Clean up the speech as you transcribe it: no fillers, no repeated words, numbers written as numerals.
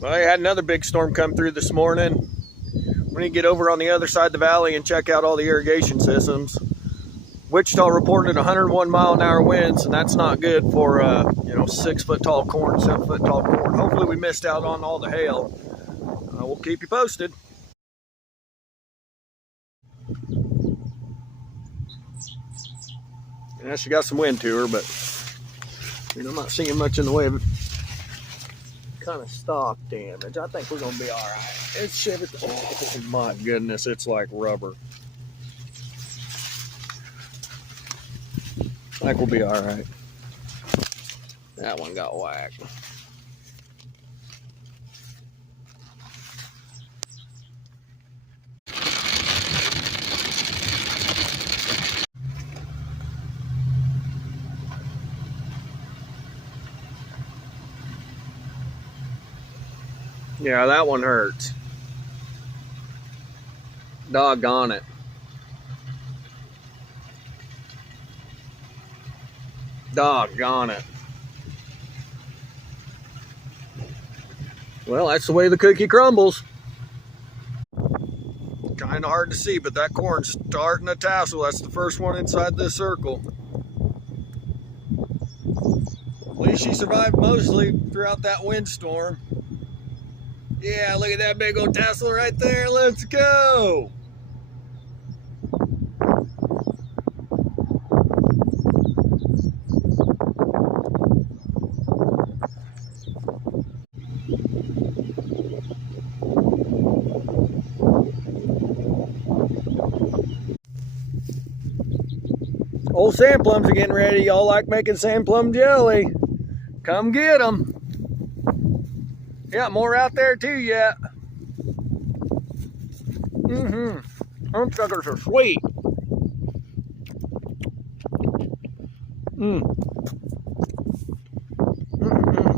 Well, you had another big storm come through this morning. We need to get over on the other side of the valley and check out all the irrigation systems. Wichita reported 101 mile an hour winds, and that's not good for 6-foot tall corn, 7-foot tall corn. Hopefully we missed out on all the hail. We'll keep you posted. Yeah, she got some wind to her, but I'm not seeing much in the way of kind of stock damage. I think we're gonna be all right. It's shivered. Oh my goodness, it's like rubber. I think we'll be all right. That one got whacked. Yeah, that one hurts. Doggone it. Doggone it. Well, that's the way the cookie crumbles. Kind of hard to see, but that corn's starting to tassel. That's the first one inside this circle. At least she survived mostly throughout that windstorm. Yeah, look at that big old tassel right there. Let's go. Old sand plums are getting ready. Y'all like making sand plum jelly? Come get them. Yeah, more out there too yet. Them suckers are sweet.